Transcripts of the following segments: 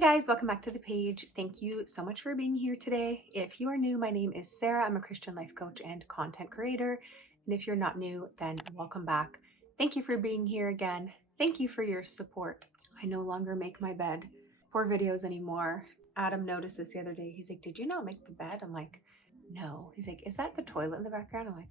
Hey guys, welcome back to the page. Thank you so much for being here today. If you are new, my name is Sarah. I'm a Christian life coach and content creator. And if you're not new, then welcome back. Thank you for being here again. Thank you for your support. I no longer make my bed for videos anymore. Adam noticed this the other day. He's like, did you not make the bed? I'm like, no. He's like, is that the toilet in the background? I'm like,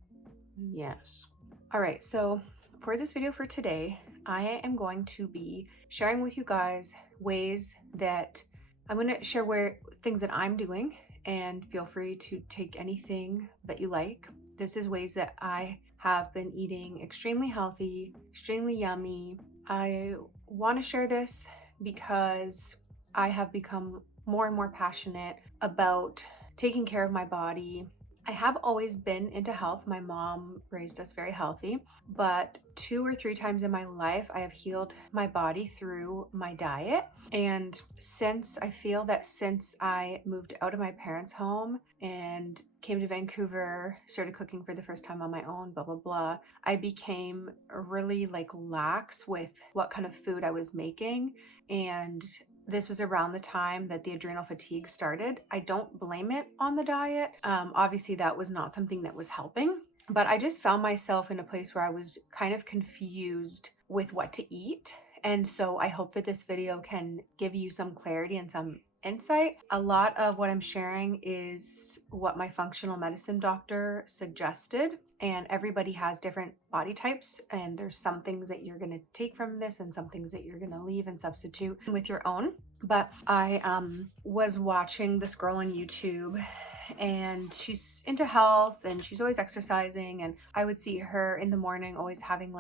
yes. All right, so for this video for today, I am going to be sharing with you guys ways that I'm going to share things that I'm doing, and feel free to take anything that you like. This is ways that I have been eating extremely healthy, extremely yummy. I want to share this because I have become more and more passionate about taking care of my body. I have always been into health. My mom raised us very healthy, but 2 or 3 times in my life, I have healed my body through my diet. And since I moved out of my parents' home and came to Vancouver, started cooking for the first time on my own, blah, blah, blah, I became really lax with what kind of food I was making. And this was around the time that the adrenal fatigue started. I don't blame it on the diet. Obviously, that was not something that was helping, but I just found myself in a place where I was kind of confused with what to eat. And so I hope that this video can give you some clarity and some insight. A lot of what I'm sharing is what my functional medicine doctor suggested, and everybody has different body types, and there's some things that you're going to take from this and some things that you're going to leave and substitute with your own. But I was watching this girl on YouTube, and she's into health and she's always exercising, and I would see her in the morning always having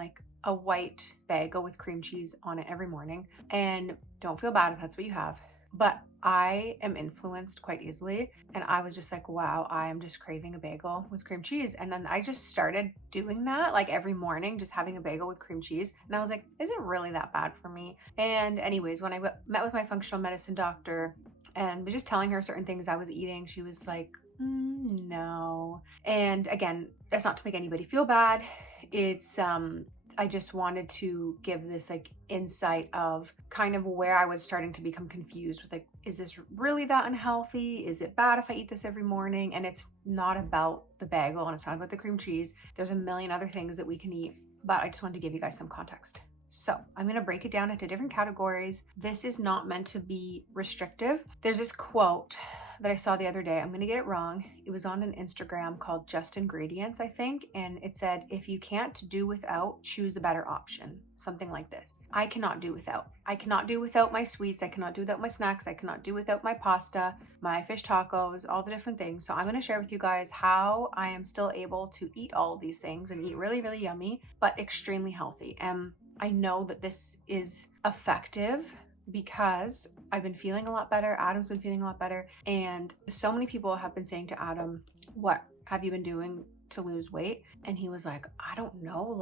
a white bagel with cream cheese on it every morning. And don't feel bad if that's what you have, but I am influenced quite easily, and I was just like, wow, I am just craving a bagel with cream cheese. And then I just started doing that every morning, just having a bagel with cream cheese. And I was like, is it really that bad for me? And anyways, when I met with my functional medicine doctor and was just telling her certain things I was eating, she was like, no. And again, that's not to make anybody feel bad. It's I just wanted to give this insight of kind of where I was starting to become confused with is this really that unhealthy? Is it bad if I eat this every morning? And it's not about the bagel and it's not about the cream cheese. There's a million other things that we can eat, but I just wanted to give you guys some context. So I'm going to break it down into different categories. This is not meant to be restrictive. There's this quote that I saw the other day. I'm going to get it wrong. It was on an Instagram called Just Ingredients, I think. And it said, if you can't do without, choose a better option. Something like this. I cannot do without. I cannot do without my sweets. I cannot do without my snacks. I cannot do without my pasta, my fish tacos, all the different things. So I'm going to share with you guys how I am still able to eat all of these things and eat really, really yummy, but extremely healthy. And I know that this is effective because I've been feeling a lot better. Adam's been feeling a lot better. And so many people have been saying to Adam, what have you been doing to lose weight? And he was like, I don't know.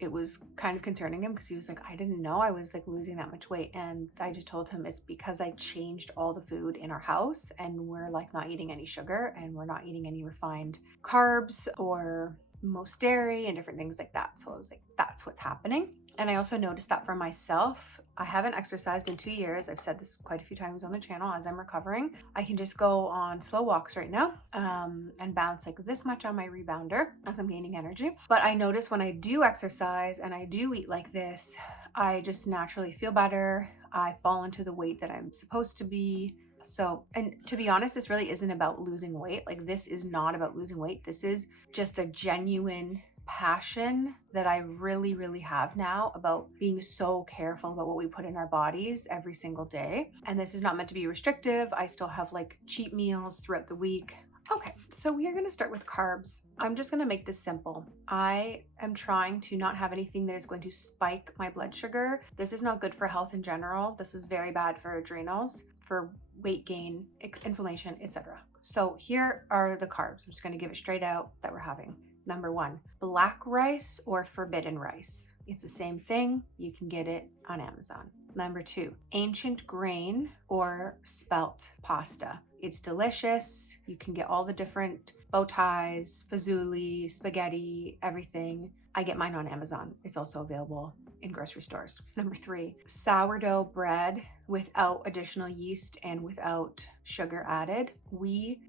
It was kind of concerning him because he was like, I didn't know I was losing that much weight. And I just told him it's because I changed all the food in our house, and we're not eating any sugar, and we're not eating any refined carbs or most dairy and different things like that. So I was like, that's what's happening. And I also noticed that for myself, I haven't exercised in 2 years. I've said this quite a few times on the channel as I'm recovering. I can just go on slow walks right now and bounce this much on my rebounder as I'm gaining energy. But I notice when I do exercise and I do eat like this, I just naturally feel better. I fall into the weight that I'm supposed to be. So, and to be honest, this really isn't about losing weight. This is not about losing weight. This is just a genuine passion that I really, really have now about being so careful about what we put in our bodies every single day. And this is not meant to be restrictive. I still have cheat meals throughout the week. Okay, so we are going to start with carbs. I'm just going to make this simple. I am trying to not have anything that is going to spike my blood sugar. This is not good for health in general. This is very bad for adrenals, for weight gain, inflammation, etc. So here are the carbs. I'm just going to give it straight out that we're having. Number 1, black rice or forbidden rice. It's the same thing. You can get it on Amazon. Number 2, ancient grain or spelt pasta. It's delicious. You can get all the different bow ties, fazooli, spaghetti, everything. I get mine on Amazon. It's also available in grocery stores. Number 3, sourdough bread without additional yeast and without sugar added.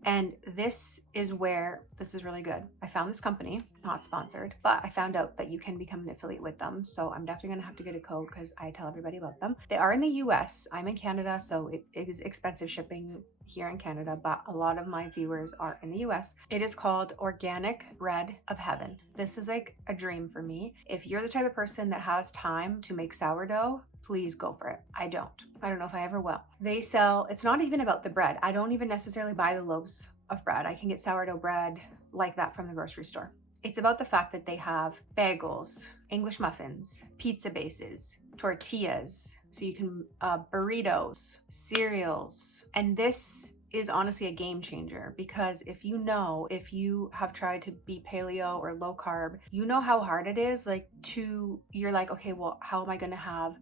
And this is really good. I found this company, not sponsored, but I found out that you can become an affiliate with them. So I'm definitely going to have to get a code because I tell everybody about them. They are in the US. I'm in Canada, so it is expensive shipping here in Canada, but a lot of my viewers are in the US. It is called Organic Bread of Heaven. This is like a dream for me. If you're the type of person that has time to make sourdough, please go for it. I don't know if I ever will. They sell, it's not even about the bread. I don't even necessarily buy the loaves of bread. I can get sourdough bread like that from the grocery store. It's about the fact that they have bagels, English muffins, pizza bases, tortillas, so you can burritos, cereals. And this is honestly a game changer, because if you have tried to be paleo or low carb, you know how hard it is. You're like, okay, well, how am I gonna have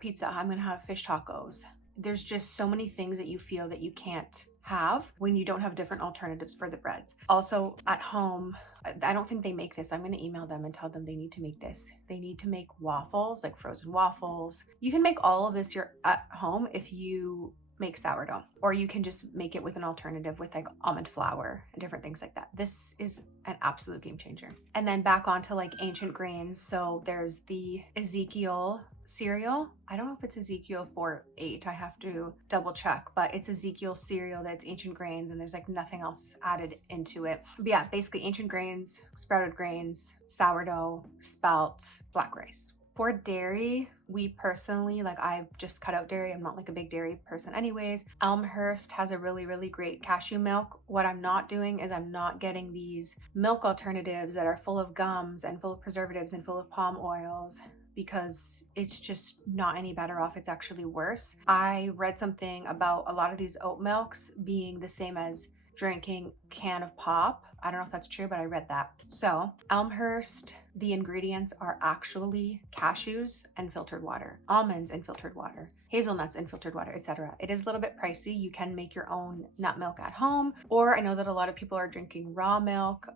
pizza? How am I gonna have fish tacos? There's just so many things that you feel that you can't have when you don't have different alternatives for the breads. Also at home, I don't think they make this. I'm going to email them and tell them they need to make this. They need to make waffles, like frozen waffles. You can make all of this at home if you make sourdough, or you can just make it with an alternative with like almond flour and different things like that. This is an absolute game changer. And then back onto like ancient grains. So there's the Ezekiel cereal. I don't know if it's Ezekiel 4:8. I have to double check, but it's Ezekiel cereal that's ancient grains and there's like nothing else added into it. But yeah, basically ancient grains, sprouted grains, sourdough, spelt, black rice. For dairy, we personally, I've just cut out dairy. I'm not like a big dairy person anyways. Elmhurst has a really, really great cashew milk. What I'm not doing is I'm not getting these milk alternatives that are full of gums and full of preservatives and full of palm oils, because it's just not any better off. It's actually worse. I read something about a lot of these oat milks being the same as drinking a can of pop. I don't know if that's true, but I read that. So Elmhurst, the ingredients are actually cashews and filtered water, almonds and filtered water, hazelnuts and filtered water, etc. It is a little bit pricey. You can make your own nut milk at home, or I know that a lot of people are drinking raw milk.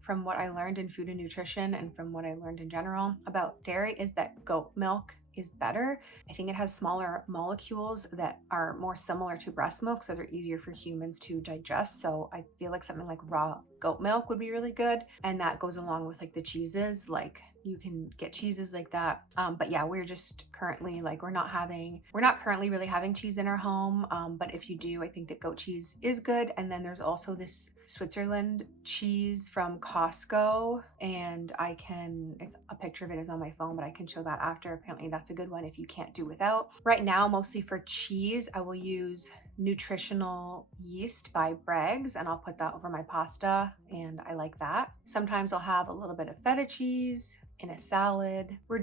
From what I learned in food and nutrition and from what I learned in general about dairy, is that goat milk is better. I think it has smaller molecules that are more similar to breast milk, so they're easier for humans to digest. So I feel like something like raw goat milk would be really good, and that goes along with like the cheeses. Like you can get cheeses like that. But yeah, we're just currently we're not currently really having cheese in our home. But if you do, I think that goat cheese is good. And then there's also this Switzerland cheese from Costco, and it's a picture of it is on my phone, but I can show that after. Apparently that's a good one if you can't do without. Right now, mostly for cheese, I will use Nutritional Yeast by Bragg, and I'll put that over my pasta, and I like that. Sometimes I'll have a little bit of feta cheese in a salad. We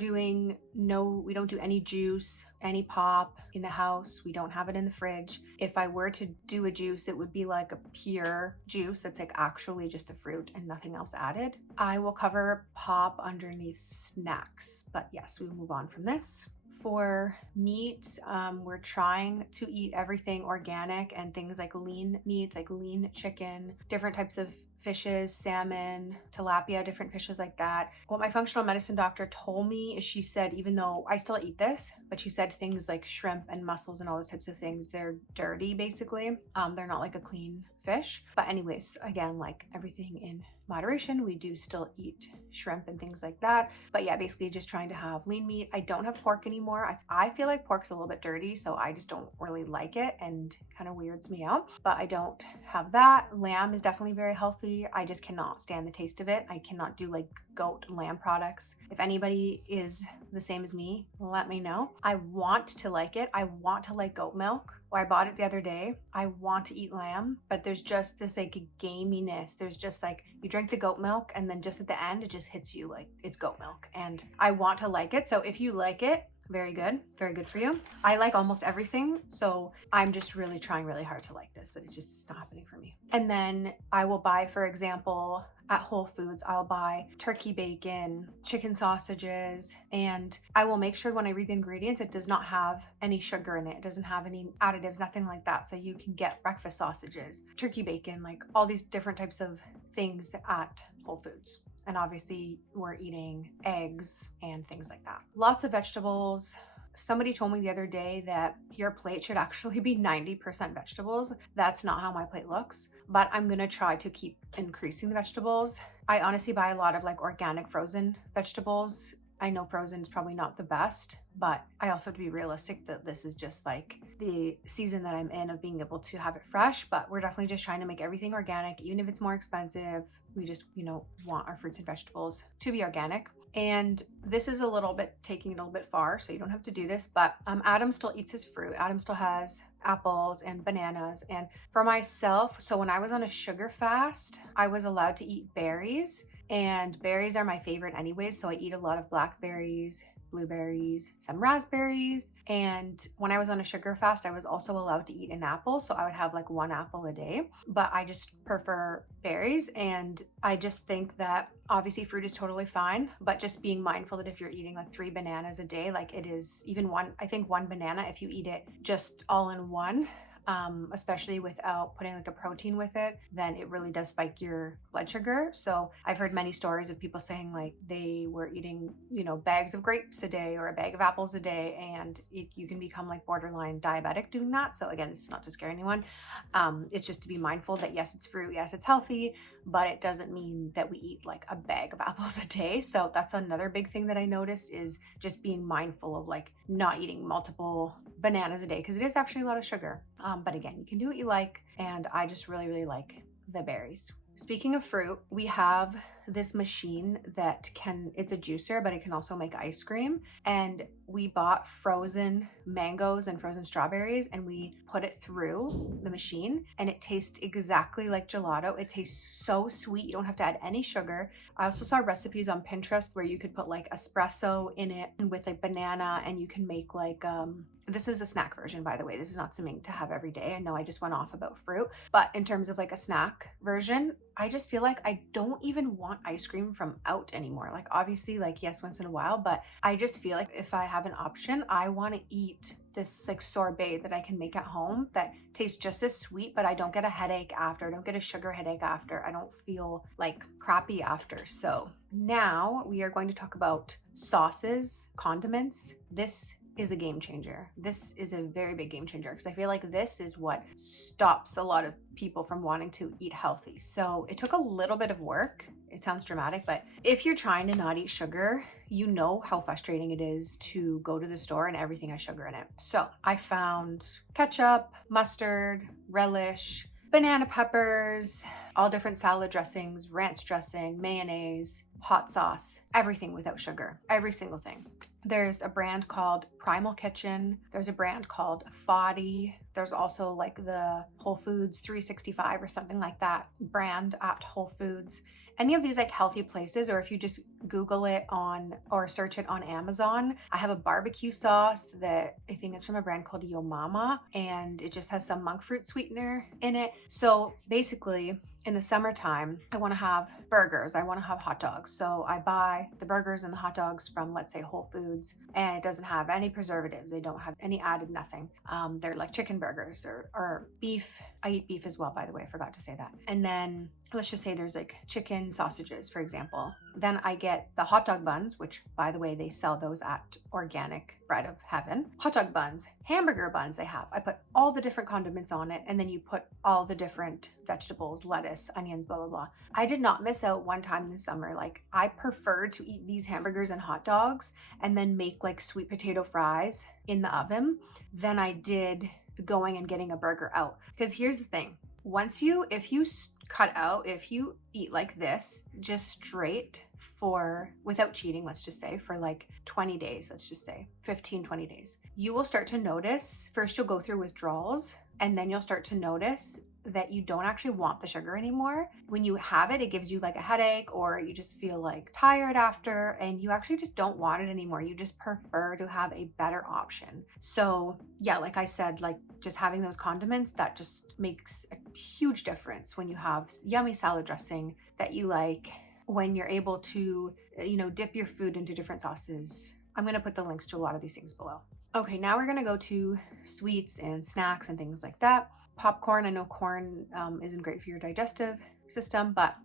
don't do any juice, any pop in the house. We don't have it in the fridge. If I were to do a juice, it would be like a pure juice that's like actually just the fruit and nothing else added. I will cover pop underneath snacks, but yes, we will move on from this. For meat, we're trying to eat everything organic and things like lean meats, like lean chicken, different types of fishes, salmon, tilapia, different fishes like that. What my functional medicine doctor told me is, she said, even though I still eat this, but she said things like shrimp and mussels and all those types of things, they're dirty basically. They're not like a clean fish. But anyways, again, like everything in moderation, we do still eat shrimp and things like that. But yeah, basically just trying to have lean meat. I don't have pork anymore. I feel like pork's a little bit dirty, so I just don't really like it and kind of weirds me out. But I don't have that. Lamb is definitely very healthy. I just cannot stand the taste of it. I cannot do like goat lamb products. If anybody is the same as me, let me know. I want to like it. I want to like goat milk. Well, I bought it the other day. I want to eat lamb, but there's just this like gaminess. There's just like, you drink the goat milk and then just at the end, it just hits you like it's goat milk. And I want to like it. So if you like it, very good for you. I like almost everything, so I'm just really trying really hard to like this, but it's just not happening for me. And then I will buy, for example, at Whole Foods, I'll buy turkey bacon, chicken sausages, and I will make sure when I read the ingredients, it does not have any sugar in it. It doesn't have any additives, nothing like that. So you can get breakfast sausages, turkey bacon, like all these different types of things at Whole Foods. And obviously we're eating eggs and things like that. Lots of vegetables, Somebody told me the other day that your plate should actually be 90% vegetables. That's not how my plate looks, but I'm gonna try to keep increasing the vegetables. I honestly buy a lot of like organic frozen vegetables. I know frozen is probably not the best, but I also have to be realistic that this is just like the season that I'm in of being able to have it fresh. But we're definitely just trying to make everything organic, even if it's more expensive. We just, want our fruits and vegetables to be organic. And this is a little bit taking it a little bit far, so you don't have to do this, but Adam still eats his fruit. Adam still has apples and bananas. And for myself, so when I was on a sugar fast, I was allowed to eat berries, and berries are my favorite anyways. So I eat a lot of blackberries, blueberries, some raspberries. And when I was on a sugar fast, I was also allowed to eat an apple. So I would have like 1 apple a day, but I just prefer berries. And I just think that obviously fruit is totally fine, but just being mindful that if you're eating like 3 bananas a day, like it is even I think 1 banana, if you eat it just all in one, especially without putting like a protein with it, then it really does spike your blood sugar. So I've heard many stories of people saying like they were eating, bags of grapes a day or a bag of apples a day, and you can become like borderline diabetic doing that. So again, this is not to scare anyone. It's just to be mindful that yes, it's fruit, yes, it's healthy, but it doesn't mean that we eat like a bag of apples a day. So that's another big thing that I noticed, is just being mindful of like not eating multiple bananas a day, because it is actually a lot of sugar. But again, you can do what you like, and I just really, really like the berries. Speaking of fruit, we have this machine that it's a juicer, but it can also make ice cream. And we bought frozen mangoes and frozen strawberries, and we put it through the machine, and it tastes exactly like gelato. It tastes so sweet. You don't have to add any sugar. I also saw recipes on Pinterest where you could put like espresso in it with like banana, and you can make like, this is the snack version, by the way. This is not something to have every day. I know I just went off about fruit, but in terms of like a snack version, I just feel like I don't even want ice cream from out anymore. Like obviously, like yes, once in a while, but I just feel like if I have an option, I want to eat this like sorbet that I can make at home that tastes just as sweet, but I don't get a headache after. I don't get a sugar headache after. I don't feel like crappy after. So now we are going to talk about sauces, condiments. This is a game changer. This is a very big game changer, because I feel like this is what stops a lot of people from wanting to eat healthy. So it took a little bit of work. It sounds dramatic, but if you're trying to not eat sugar, you know how frustrating it is to go to the store and everything has sugar in it. So I found ketchup, mustard, relish, banana peppers, all different salad dressings, ranch dressing, mayonnaise, hot sauce, everything without sugar, every single thing. There's a brand called Primal Kitchen. There's a brand called Fody. There's also like the Whole Foods 365 or something like that brand at Whole Foods. Any of these like healthy places, or if you just Google it or search it on Amazon, I have a barbecue sauce that I think is from a brand called Yo Mama, and it just has some monk fruit sweetener in it. So basically, in the summertime, I want to have burgers. I want to have hot dogs. So I buy the burgers and the hot dogs from, let's say, Whole Foods, and it doesn't have any preservatives. They don't have any added nothing. They're like chicken burgers or beef. I eat beef as well, by the way. I forgot to say that. And then let's just say there's like chicken sausages, for example. Then I get the hot dog buns, which, by the way, they sell those at Organic Bread of Heaven. Hot dog buns, hamburger buns they have. I put all the different condiments on it, and then you put all the different vegetables, lettuce, onions, blah, blah, blah. I did not miss out one time this summer. Like, I preferred to eat these hamburgers and hot dogs and then make like sweet potato fries in the oven than I did going and getting a burger out. Because here's the thing. If you eat like this, just straight without cheating, let's just say for like 20 days, let's just say 15, 20 days, you will start to notice, first you'll go through withdrawals, and then you'll start to notice that you don't actually want the sugar anymore. When you have it, it gives you like a headache, or you just feel like tired after, and you actually just don't want it anymore. You just prefer to have a better option. So yeah, like I said, like just having those condiments, that just makes a huge difference when you have yummy salad dressing that you like, when you're able to, dip your food into different sauces. I'm going to put the links to a lot of these things below. Okay, now we're going to go to sweets and snacks and things like that. Popcorn, I know corn isn't great for your digestive system, but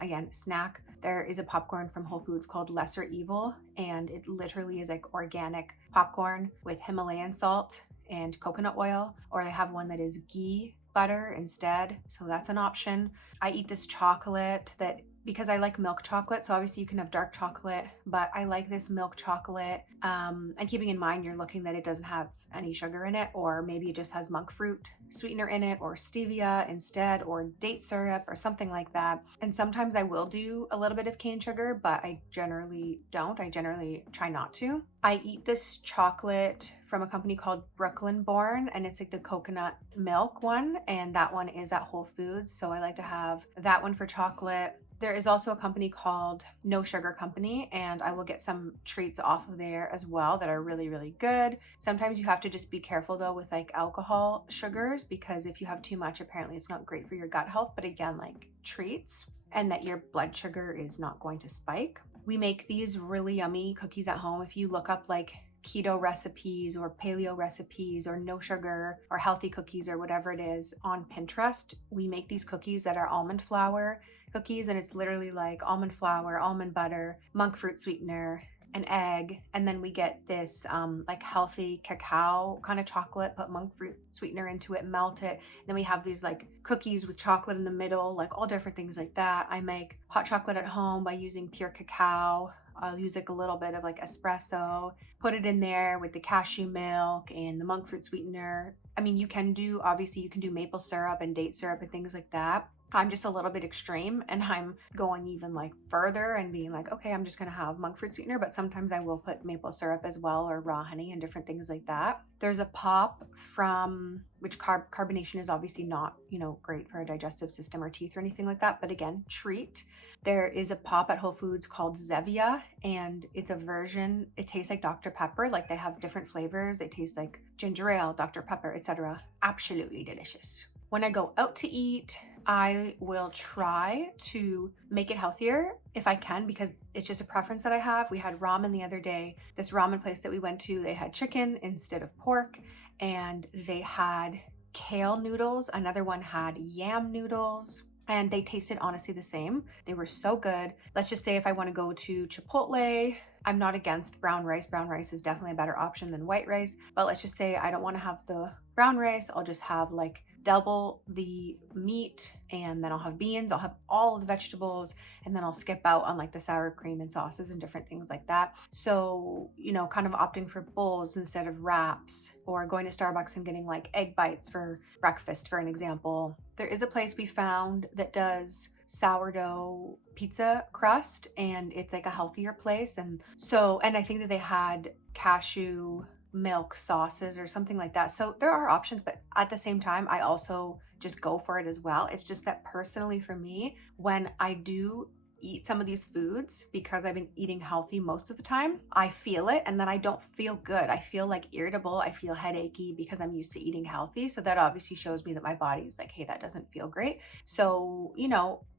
again, snack. There is a popcorn from Whole Foods called Lesser Evil, and it literally is like organic popcorn with Himalayan salt and coconut oil, or they have one that is ghee butter instead, so that's an option. I eat this chocolate that, because I like milk chocolate, so obviously you can have dark chocolate, but I like this milk chocolate, and keeping in mind you're looking that it doesn't have any sugar in it, or maybe it just has monk fruit sweetener in it, or stevia instead, or date syrup or something like that. And sometimes I will do a little bit of cane sugar, but I generally don't. I generally try not to. I eat this chocolate from a company called Brooklyn Born, and it's like the coconut milk one, and that one is at Whole Foods, so I like to have that one for chocolate. There is also a company called No Sugar Company, and I will get some treats off of there as well that are really, really good. Sometimes you have to just be careful though with like alcohol sugars, because if you have too much, apparently it's not great for your gut health, but again, like treats, and that your blood sugar is not going to spike. We make these really yummy cookies at home. If you look up like keto recipes or paleo recipes or no sugar or healthy cookies or whatever it is on Pinterest, we make these cookies that are almond flour cookies, and it's literally like almond flour, almond butter, monk fruit sweetener, an egg, and then we get this like healthy cacao kind of chocolate, put monk fruit sweetener into it, melt it, and then we have these like cookies with chocolate in the middle, like all different things like that. I make hot chocolate at home by using pure cacao. I'll use like a little bit of like espresso, put it in there with the cashew milk and the monk fruit sweetener. I mean, you can do, obviously you can do maple syrup and date syrup and things like that. I'm just a little bit extreme, and I'm going even like further and being like, okay, I'm just gonna have monk fruit sweetener, but sometimes I will put maple syrup as well, or raw honey and different things like that. There's a pop from, which carbonation is obviously not, great for a digestive system or teeth or anything like that, but again, treat. There is a pop at Whole Foods called Zevia, and it's a version, it tastes like Dr. Pepper, like they have different flavors. They taste like ginger ale, Dr. Pepper, etc. Absolutely delicious. When I go out to eat, I will try to make it healthier if I can, because it's just a preference that I have. We had ramen the other day. This ramen place that we went to, they had chicken instead of pork, and they had kale noodles. Another one had yam noodles, and they tasted honestly the same. They were so good. Let's just say if I want to go to Chipotle, I'm not against brown rice. Brown rice is definitely a better option than white rice, but let's just say I don't want to have the brown rice. I'll just have like double the meat, and then I'll have beans, I'll have all of the vegetables, and then I'll skip out on like the sour cream and sauces and different things like that. So, kind of opting for bowls instead of wraps, or going to Starbucks and getting like egg bites for breakfast, for an example. There is a place we found that does sourdough pizza crust, and it's like a healthier place, and I think that they had cashew milk sauces or something like that. So there are options, but at the same time, I also just go for it as well. It's just that personally for me, when I do eat some of these foods, because I've been eating healthy most of the time, I feel it, and then I don't feel good. I feel like irritable. I feel headachy because I'm used to eating healthy. So that obviously shows me that my body is like, hey, that doesn't feel great. So,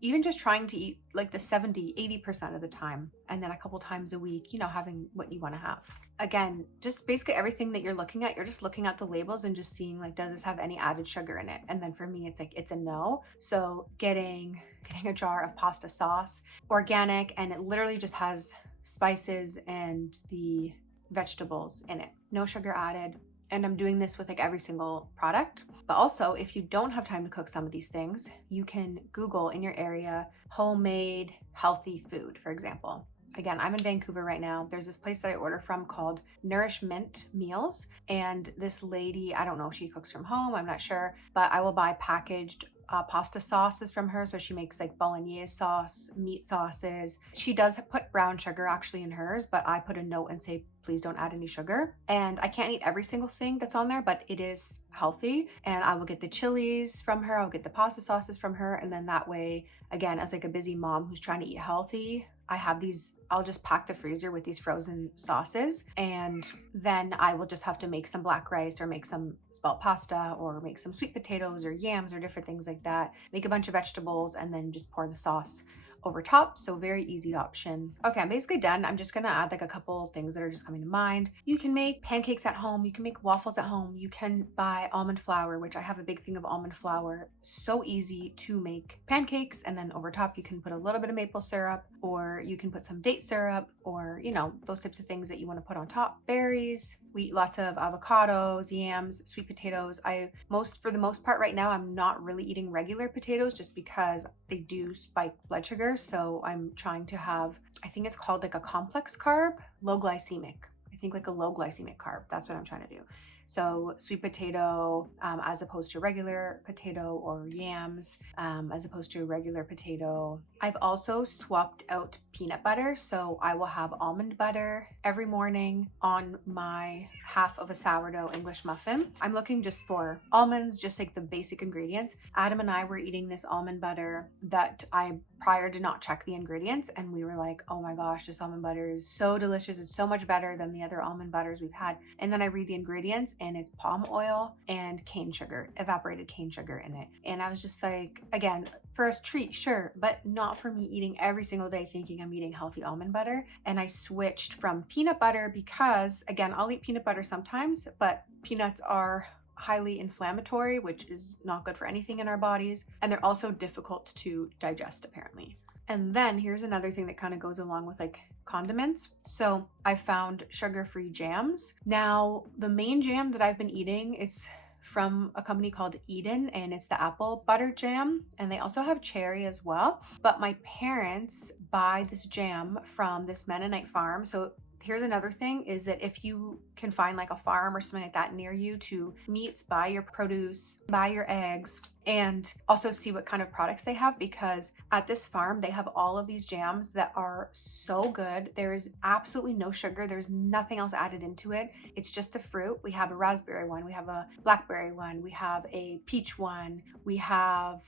even just trying to eat like the 70-80% of the time, and then a couple times a week, having what you want to have. Again, just basically everything that you're looking at, you're just looking at the labels and just seeing like, does this have any added sugar in it? And then for me, it's like, it's a no. So getting a jar of pasta sauce, organic, and it literally just has spices and the vegetables in it, no sugar added. And I'm doing this with like every single product. But also, if you don't have time to cook some of these things, you can Google in your area homemade healthy food, for example. Again, I'm in Vancouver right now. There's this place that I order from called Nourishment meals. And this lady, I don't know if she cooks from home, I'm not sure, but I will buy packaged pasta sauces from her. So she makes like bolognese sauce, meat sauces. She does put brown sugar actually in hers, but I put a note and say, please don't add any sugar. And I can't eat every single thing that's on there, but it is healthy. And I will get the chilies from her. I'll get the pasta sauces from her. And then that way, again, as like a busy mom who's trying to eat healthy, I have these, I'll just pack the freezer with these frozen sauces, and then I will just have to make some black rice or make some spelt pasta or make some sweet potatoes or yams or different things like that, make a bunch of vegetables, and then just pour the sauce over top. So very easy option. Okay, I'm basically done. I'm just gonna add like a couple things that are just coming to mind. You can make pancakes at home. You can make waffles at home. You can buy almond flour, which I have a big thing of almond flour. So easy to make pancakes. And then over top, you can put a little bit of maple syrup, or you can put some date syrup, or, you know, those types of things that you want to put on top. Berries. We eat lots of avocados, yams, sweet potatoes. For the most part right now, I'm not really eating regular potatoes just because they do spike blood sugar. So I'm trying to have, I think it's called like a complex carb, low glycemic. I think like a low glycemic carb. That's what I'm trying to do. So sweet potato as opposed to regular potato, or yams as opposed to regular potato. I've also swapped out peanut butter. So I will have almond butter every morning on my half of a sourdough English muffin. I'm looking just for almonds, just like the basic ingredients. Adam and I were eating this almond butter that I prior did not check the ingredients, and we were like, oh my gosh, this almond butter is so delicious. It's so much better than the other almond butters we've had. And then I read the ingredients, and it's palm oil and cane sugar, evaporated cane sugar in it. And I was just like, again, for a treat, sure, but not for me eating every single day thinking I'm eating healthy almond butter. And I switched from peanut butter because, again, I'll eat peanut butter sometimes, but peanuts are highly inflammatory, which is not good for anything in our bodies. And they're also difficult to digest, apparently. And then here's another thing that kind of goes along with like condiments. So I found sugar-free jams. Now, the main jam that I've been eating, it's from a company called Eden, and it's the apple butter jam, and they also have cherry as well. But my parents buy this jam from this Mennonite farm. So here's another thing, is that if you can find like a farm or something like that near you to meet, buy your produce, buy your eggs, and also see what kind of products they have, because at this farm they have all of these jams that are so good. There's absolutely no sugar. There's nothing else added into it. It's just the fruit. We have a raspberry one, we have a blackberry one, we have a peach one, we have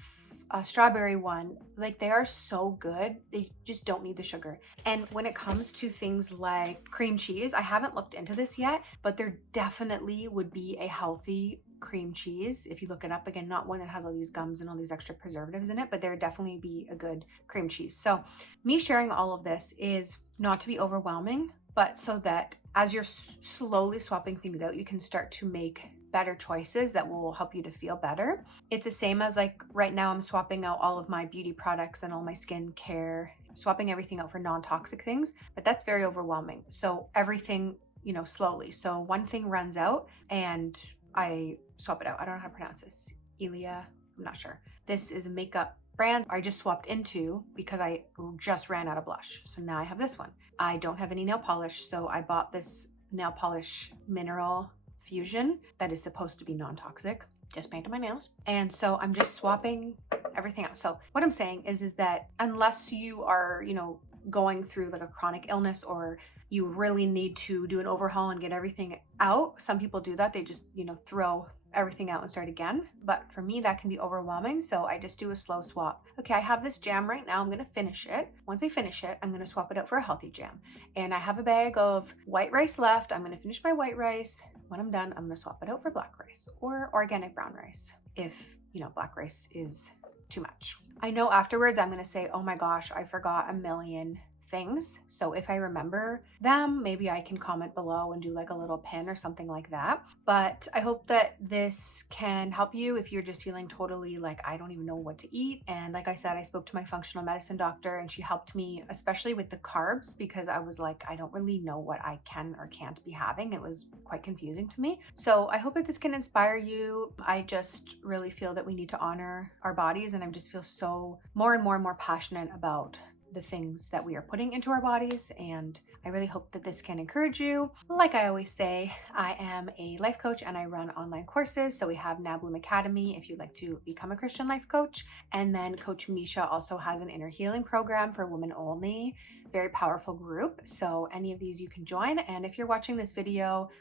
a strawberry one. Like, they are so good. They just don't need the sugar. And when it comes to things like cream cheese, I haven't looked into this yet, but there definitely would be a healthy cream cheese if you look it up. Again, not one that has all these gums and all these extra preservatives in it, but there would definitely be a good cream cheese. So me sharing all of this is not to be overwhelming, but so that as you're slowly swapping things out, you can start to make better choices that will help you to feel better. It's the same as like right now I'm swapping out all of my beauty products and all my skincare, swapping everything out for non-toxic things, but that's very overwhelming. So everything, you know, slowly. So one thing runs out and I swap it out. I don't know how to pronounce this. Ilia, I'm not sure. This is a makeup brand I just swapped into because I just ran out of blush. So now I have this one. I don't have any nail polish, so I bought this nail polish mineral fusion that is supposed to be non-toxic. Just painted my nails. And so I'm just swapping everything out. So what I'm saying is that unless you are, you know, going through like a chronic illness, or you really need to do an overhaul and get everything out, some people do that. They just, you know, throw everything out and start again. But for me, that can be overwhelming. So I just do a slow swap. Okay, I have this jam right now. I'm going to finish it. Once I finish it, I'm going to swap it out for a healthy jam. And I have a bag of white rice left. I'm going to finish my white rice. When I'm done, I'm going to swap it out for black rice or organic brown rice if, you know, black rice is too much. I know afterwards I'm going to say, oh my gosh, I forgot a million things. So if I remember them, maybe I can comment below and do like a little pin or something like that. But I hope that this can help you if you're just feeling totally like, I don't even know what to eat. And like I said, I spoke to my functional medicine doctor and she helped me, especially with the carbs, because I was like, I don't really know what I can or can't be having. It was quite confusing to me. So I hope that this can inspire you. I just really feel that we need to honor our bodies, and I just feel so more and more passionate about the things that we are putting into our bodies, and I really hope that this can encourage you. Like I always say, I am a life coach and I run online courses. So we have NowBloom Academy if you'd like to become a Christian life coach, and then Coach Misha also has an inner healing program for women only, very powerful group. So any of these you can join. And if you're watching this video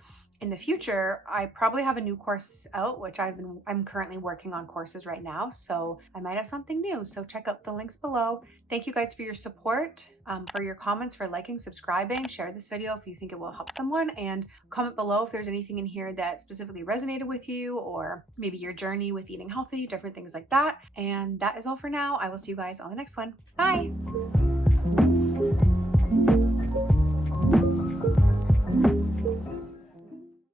in the future, I probably have a new course out, which I'm currently working on courses right now. So I might have something new. So check out the links below. Thank you guys for your support, for your comments, for liking, subscribing, share this video if you think it will help someone, and comment below if there's anything in here that specifically resonated with you, or maybe your journey with eating healthy, different things like that. And that is all for now. I will see you guys on the next one. Bye.